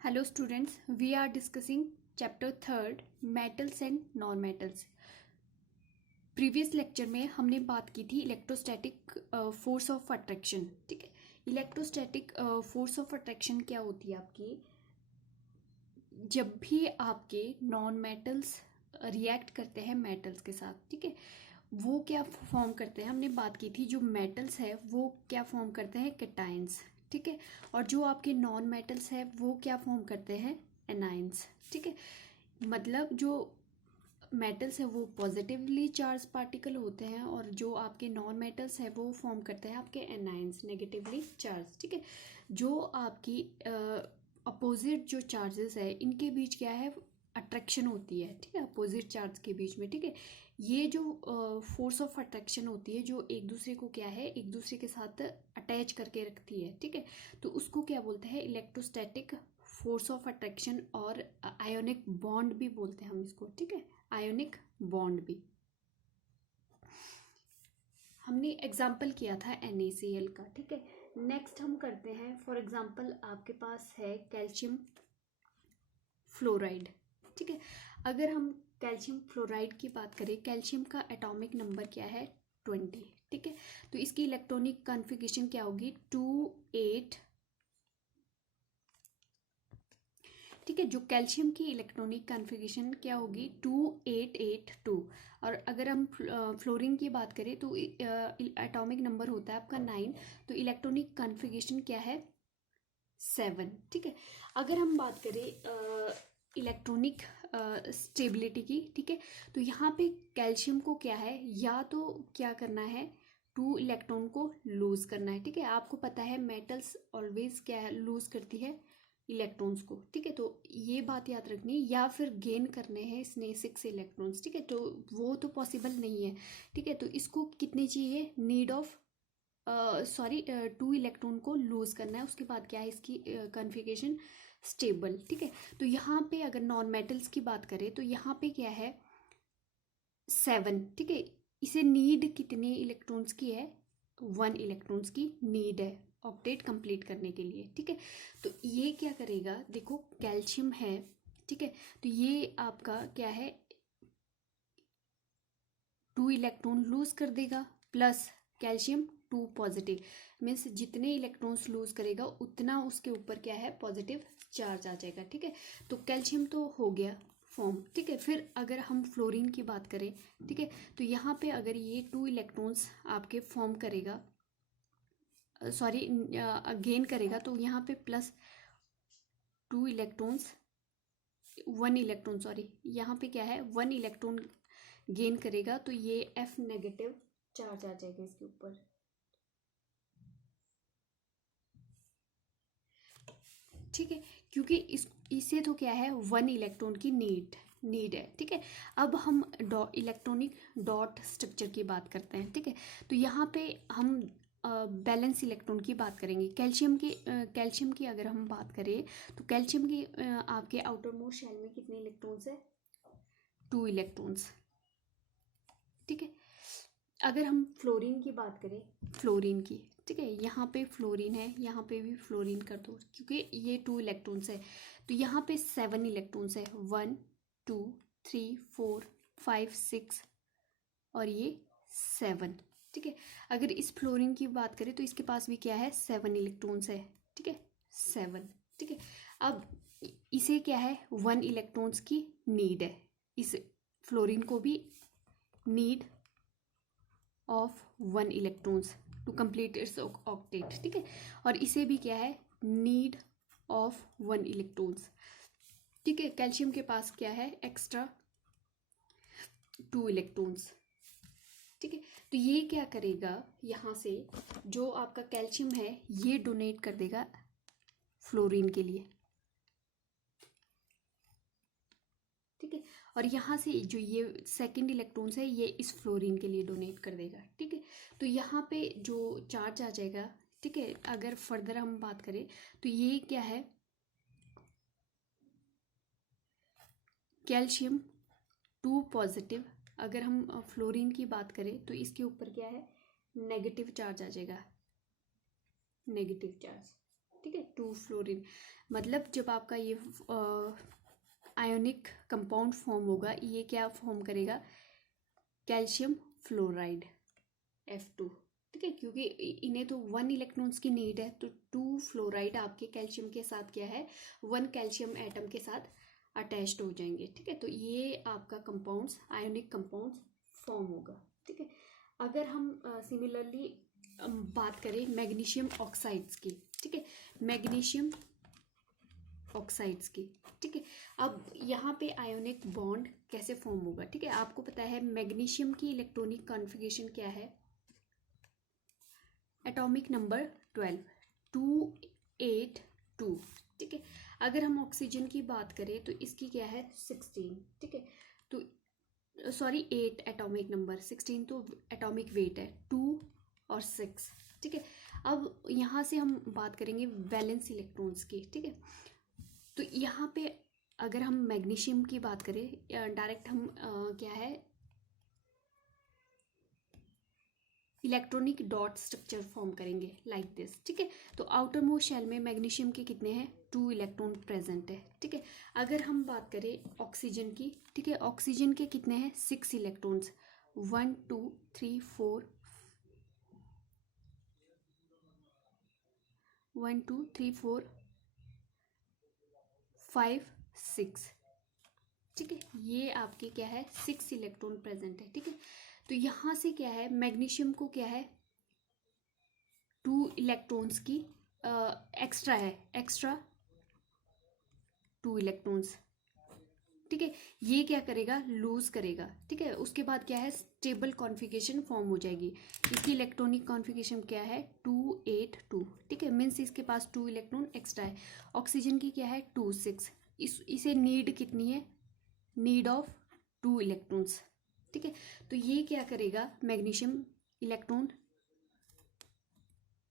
Hello students, we are discussing chapter 3 metals and non-metals. Previous lecture में हमने बात की थी इलेक्ट्रोस्टैटिक फोर्स ऑफ अट्रैक्शन. ठीक है, इलेक्ट्रोस्टैटिक फोर्स ऑफ अट्रैक्शन क्या होती है आपकी? जब भी आपके नॉन मेटल्स रिएक्ट करते हैं मेटल्स के साथ, ठीक है, वो क्या फॉर्म करते हैं? हमने बात की थी जो मेटल्स है वो क्या फॉर्म करते हैं? कैटायंस. ठीक है, और जो आपके नॉन मेटल्स है वो क्या फॉर्म करते हैं? एनायंस. ठीक है, मतलब जो मेटल्स है वो पॉजिटिवली चार्ज पार्टिकल होते हैं और जो आपके नॉन मेटल्स है वो फॉर्म करते हैं आपके एनायंस, नेगेटिवली चार्ज. ठीक है, जो आपकी अपोजिट जो चार्जेस है इनके बीच क्या है? अट्रैक्शन होती है. ठीक है, अपोजिट चार्ज के बीच में. ठीक है, ये जो फोर्स ऑफ अट्रैक्शन होती है जो एक दूसरे को क्या है, एक दूसरे के साथ अटैच करके रखती है. ठीक है, तो उसको क्या बोलते हैं? इलेक्ट्रोस्टैटिक फोर्स ऑफ अट्रैक्शन, और आयोनिक बॉन्ड भी बोलते हैं हम इसको. ठीक है, आयोनिक बॉन्ड भी. हमने एग्जाम्पल किया था NaCl का. ठीक है, नेक्स्ट हम करते हैं. फॉर एग्जाम्पल आपके पास है कैल्शियम फ्लोराइड. ठीक है, अगर हम कैल्शियम फ्लोराइड की बात करें, कैल्शियम का एटॉमिक नंबर क्या है? 20. ठीक है, तो इसकी इलेक्ट्रॉनिक कॉन्फ़िगरेशन क्या होगी? 2,8. ठीक है, जो कैल्शियम की इलेक्ट्रॉनिक कॉन्फ़िगरेशन क्या होगी? 2,8,8,2. और अगर हम फ्लोरीन की बात करें तो एटॉमिक नंबर होता है आपका 9, तो इलेक्ट्रॉनिक कॉन्फ़िगरेशन क्या है? 7. ठीक है, अगर हम बात करें इलेक्ट्रॉनिक स्टेबिलिटी की, ठीक है, तो यहाँ पे कैल्शियम को क्या है, या तो क्या करना है, 2 इलेक्ट्रॉन को लूज करना है. ठीक है, आपको पता है मेटल्स ऑलवेज क्या है, लूज करती है इलेक्ट्रॉन्स को. ठीक है, तो ये बात याद रखनी है. या फिर गेन करने हैं इसने 6 इलेक्ट्रॉन्स. ठीक है, तो वो तो पॉसिबल नहीं है. ठीक है, तो इसको कितने चाहिए? नीड ऑफ 2 इलेक्ट्रॉन को लूज करना है. उसके बाद क्या है इसकी कॉन्फ़िगरेशन? स्टेबल. ठीक है, तो यहाँ पे अगर नॉन मेटल्स की बात करें तो यहाँ पे क्या है? 7. ठीक है, इसे नीड कितने इलेक्ट्रॉन्स की है? 1 इलेक्ट्रॉन्स की नीड है ऑक्टेट कंप्लीट करने के लिए. ठीक है, तो ये क्या करेगा? देखो कैल्शियम है. ठीक है, तो ये आपका क्या है? 2 इलेक्ट्रॉन लूज कर देगा, प्लस कैल्शियम 2 पॉजिटिव, मीन्स जितने इलेक्ट्रॉन्स लूज करेगा उतना उसके ऊपर क्या है? पॉजिटिव चार्ज आ जाएगा. ठीक है, तो कैल्शियम तो हो गया फॉर्म. ठीक है, फिर अगर हम फ्लोरीन की बात करें, ठीक है, तो यहाँ पे अगर ये 2 इलेक्ट्रॉन्स आपके फॉर्म करेगा, सॉरी गेन करेगा, तो यहाँ पे प्लस 2 इलेक्ट्रॉन्स, 1 इलेक्ट्रॉन, सॉरी यहाँ पे क्या है? 1 इलेक्ट्रॉन गेन करेगा, तो ये F नेगेटिव चार्ज आ जाएगा इसके ऊपर. ठीक है, क्योंकि इसे तो क्या है? 1 इलेक्ट्रॉन की नीड है. ठीक है, अब हम इलेक्ट्रॉनिक डॉट स्ट्रक्चर की बात करते हैं. ठीक है, तो यहाँ पे हम बैलेंस इलेक्ट्रॉन की बात करेंगे. कैल्शियम की अगर हम बात करें तो कैल्शियम की आपके आउटर मोस्ट शेल में कितने इलेक्ट्रॉन्स है? 2 इलेक्ट्रॉन्स. ठीक है, अगर हम फ्लोरीन की बात करें, फ्लोरीन की, ठीक है, यहाँ पे फ्लोरीन है, यहाँ पे भी फ्लोरीन कर दो क्योंकि ये 2 इलेक्ट्रॉन्स है, तो यहाँ पे 7 इलेक्ट्रॉन्स है. 1 2 3 4 5 6 और ये 7. ठीक है, अगर इस फ्लोरीन की बात करें तो इसके पास भी क्या है? 7 इलेक्ट्रॉन्स है. ठीक है, 7. ठीक है, अब इसे क्या है? 1 इलेक्ट्रॉन्स की नीड है. इस फ्लोरीन को भी need of 1 electrons to complete its octet. ठीक है, और इसे भी क्या है? Need of 1 electrons. ठीक है, कैल्शियम के पास क्या है? Extra 2 electrons. ठीक है, तो ये क्या करेगा? यहाँ से जो आपका कैल्शियम है ये डोनेट कर देगा फ्लोरीन के लिए. ठीक है, और यहाँ से जो ये सेकंड इलेक्ट्रॉन्स है ये इस फ्लोरीन के लिए डोनेट कर देगा. ठीक है, तो यहाँ पे जो चार्ज आ जाएगा, ठीक है, अगर फर्दर हम बात करें तो ये क्या है? Calcium 2 positive. अगर हम फ्लोरीन की बात करें तो इसके ऊपर क्या है? नेगेटिव चार्ज आ जाएगा, नेगेटिव चार्ज. ठीक है, 2 फ्लोरीन। मतलब जब आपका ये आयोनिक कंपाउंड फॉर्म होगा, ये क्या फॉर्म करेगा, कैल्शियम फ्लोराइड F2, ठीक है, क्योंकि इन्हें तो 1 इलेक्ट्रॉन्स की नीड है, तो 2 फ्लोराइड आपके कैल्शियम के साथ क्या है, 1 कैल्शियम एटम के साथ अटैच्ड हो जाएंगे, ठीक है। तो ये आपका कंपाउंड्स, आयोनिक कंपाउंड्स फॉर्म होगा, ठीक है। अगर हम सिमिलरली बात करें मैग्नीशियम ऑक्साइड्स की, ठीक है, मैग्नीशियम ऑक्साइड्स की, ठीक है। अब यहाँ पे आयोनिक बॉन्ड कैसे फॉर्म होगा, ठीक है। आपको पता है मैग्नीशियम की इलेक्ट्रॉनिक कॉन्फ़िगरेशन क्या है, एटॉमिक नंबर 12, 282, ठीक है। अगर हम ऑक्सीजन की बात करें तो इसकी क्या है 16, ठीक है। तो सॉरी 8 एटॉमिक नंबर, 16 तो एटॉमिक वेट है, 2 और 6, ठीक है। अब यहाँ से हम बात करेंगे वैलेंस इलेक्ट्रॉन्स की, ठीक है। तो यहाँ पे अगर हम मैग्नीशियम की बात करें डायरेक्ट हम क्या है इलेक्ट्रॉनिक डॉट स्ट्रक्चर फॉर्म करेंगे लाइक दिस, ठीक है। तो आउटर मोस्ट शेल में मैग्नीशियम के कितने हैं, 2 इलेक्ट्रॉन प्रेजेंट है, ठीक है। अगर हम बात करें ऑक्सीजन की, ठीक है, ऑक्सीजन के कितने हैं 6 इलेक्ट्रॉन्स, 1 2 3 4 1 2 3 4 5 6, ठीक है। ये आपके क्या है 6 इलेक्ट्रॉन प्रेजेंट है, ठीक है। तो यहाँ से क्या है मैग्नीशियम को क्या है 2 इलेक्ट्रॉन्स की एक्स्ट्रा है, एक्स्ट्रा 2 इलेक्ट्रॉन्स, ठीक है। ये क्या करेगा लूज करेगा, ठीक है। उसके बाद क्या है स्टेबल कॉन्फ़िगरेशन फॉर्म हो जाएगी। इसकी इलेक्ट्रॉनिक कॉन्फ़िगरेशन क्या है 282, ठीक है, मीन्स इसके पास 2 इलेक्ट्रॉन एक्स्ट्रा है। ऑक्सीजन की क्या है 2 6, इसे नीड कितनी है, नीड ऑफ 2 इलेक्ट्रॉन्स, ठीक है। तो ये क्या करेगा मैग्नीशियम इलेक्ट्रॉन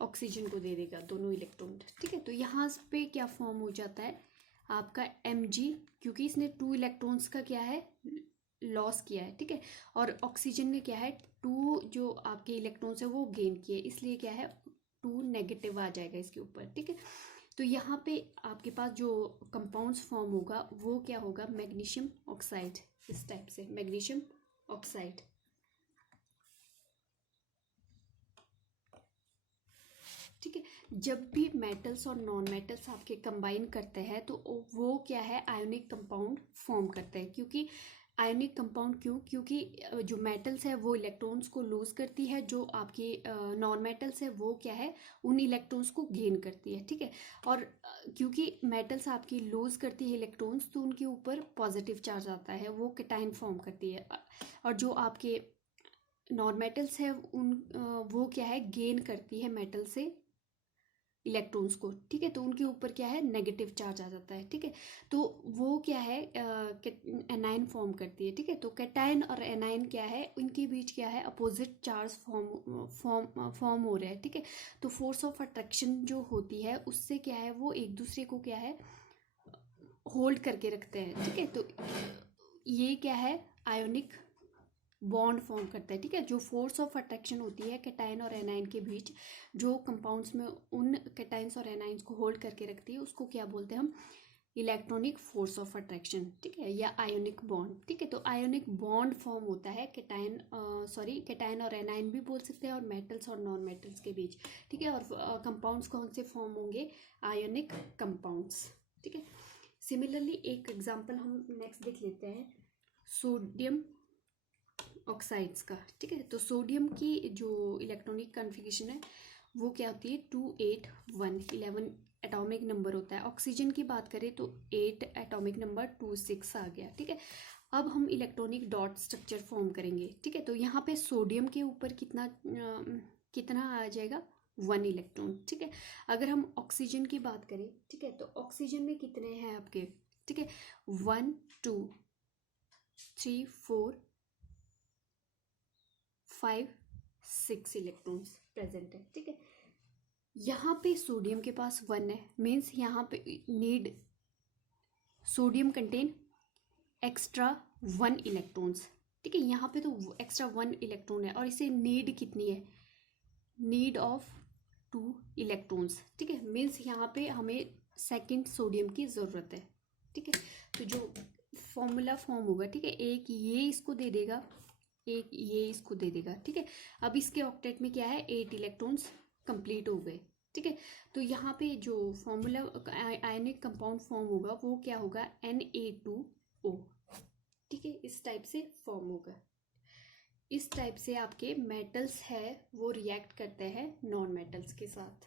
ऑक्सीजन को दे देगा दोनों इलेक्ट्रॉन, ठीक है। तो यहाँ पे क्या फॉर्म हो जाता है आपका Mg, क्योंकि इसने 2 इलेक्ट्रॉन्स का क्या है लॉस किया है, ठीक है। और ऑक्सीजन ने क्या है 2 जो आपके इलेक्ट्रॉन्स है वो गेन किए, इसलिए क्या है 2 नेगेटिव आ जाएगा इसके ऊपर, ठीक है। तो यहाँ पे आपके पास जो कंपाउंड्स फॉर्म होगा वो क्या होगा मैग्नीशियम ऑक्साइड, इस टाइप से मैग्नीशियम ऑक्साइड, ठीक है। जब भी मेटल्स और नॉन मेटल्स आपके कंबाइन करते हैं तो वो क्या है आयोनिक कंपाउंड फॉर्म करते हैं, क्योंकि आयोनिक कंपाउंड क्योंकि जो मेटल्स है वो इलेक्ट्रॉन्स को लूज करती है, जो आपकी नॉन मेटल्स है वो क्या है उन इलेक्ट्रॉन्स को गेन करती है, ठीक है। और क्योंकि मेटल्स आपकी लूज करती है इलेक्ट्रॉन्स तो उनके ऊपर पॉजिटिव चार्ज आता है, वो कैटायन फॉर्म करती है। और जो आपके नॉन मेटल्स है उन वो क्या है गेन करती है मेटल से इलेक्ट्रॉन्स को, ठीक है। तो उनके ऊपर क्या है नेगेटिव चार्ज आ जाता है, ठीक है। तो वो क्या है एनाइन फॉर्म करती है, ठीक है। तो कैटायन और एनाइन क्या है उनके बीच क्या है अपोजिट चार्ज फॉर्म हो रहा है, ठीक है। तो फोर्स ऑफ अट्रैक्शन जो होती है उससे क्या है वो एक दूसरे को क्या है होल्ड करके रखते हैं, ठीक है। तो ये क्या है आयोनिक बॉन्ड फॉर्म करता है, ठीक है। जो फोर्स ऑफ अट्रैक्शन होती है कैटायन और एनाइन के बीच, जो कंपाउंड्स में उन कैटाइंस और एनाइंस को होल्ड करके रखती है उसको क्या बोलते हैं हम इलेक्ट्रॉनिक फोर्स ऑफ अट्रैक्शन, ठीक है, या आयोनिक बॉन्ड, ठीक है। तो आयोनिक बॉन्ड फॉर्म होता है कैटायन और एनाइन भी बोल सकते हैं और मेटल्स और नॉन मेटल्स के बीच, ठीक है। और कंपाउंड्स कौन से फॉर्म होंगे आयोनिक कंपाउंड्स, ठीक है। सिमिलरली एक एग्जांपल हम नेक्स्ट देख लेते हैं सोडियम ऑक्साइड्स का, ठीक है। तो सोडियम की जो इलेक्ट्रॉनिक कॉन्फ़िगरेशन है वो क्या होती है 281, 11 एटॉमिक नंबर होता है। ऑक्सीजन की बात करें तो 8 एटॉमिक नंबर 26 आ गया, ठीक है। अब हम इलेक्ट्रॉनिक डॉट स्ट्रक्चर फॉर्म करेंगे, ठीक है। तो यहाँ पे सोडियम के ऊपर कितना आ जाएगा 1 इलेक्ट्रॉन, ठीक है। अगर हम ऑक्सीजन की बात करें, ठीक है, तो ऑक्सीजन में कितने हैं आपके, ठीक है 1 2 3 4 5 6 इलेक्ट्रॉन्स प्रेजेंट है, ठीक है। यहाँ पे सोडियम के पास 1 है, मीन्स यहाँ पे need sodium contain extra 1 electrons, ठीक है। यहाँ पे तो एक्स्ट्रा 1 इलेक्ट्रॉन है और इसे नीड कितनी है नीड ऑफ 2 इलेक्ट्रॉन्स, ठीक है। मीन्स यहाँ पे हमें सेकंड सोडियम की ज़रूरत है, ठीक है। तो जो फॉर्मूला फॉर्म होगा, ठीक है, एक ये इसको दे देगा, एक ये इसको दे देगा, ठीक है। अब इसके ऑक्टेट में क्या है, 8 इलेक्ट्रॉन्स कंप्लीट हो गए, ठीक है। तो यहाँ पे जो फॉर्मूला आयनिक कंपाउंड फॉर्म होगा वो क्या होगा, Na2O, ठीक है। इस टाइप से फॉर्म होगा। इस टाइप से आपके मेटल्स है वो रिएक्ट करते हैं नॉन मेटल्स के साथ।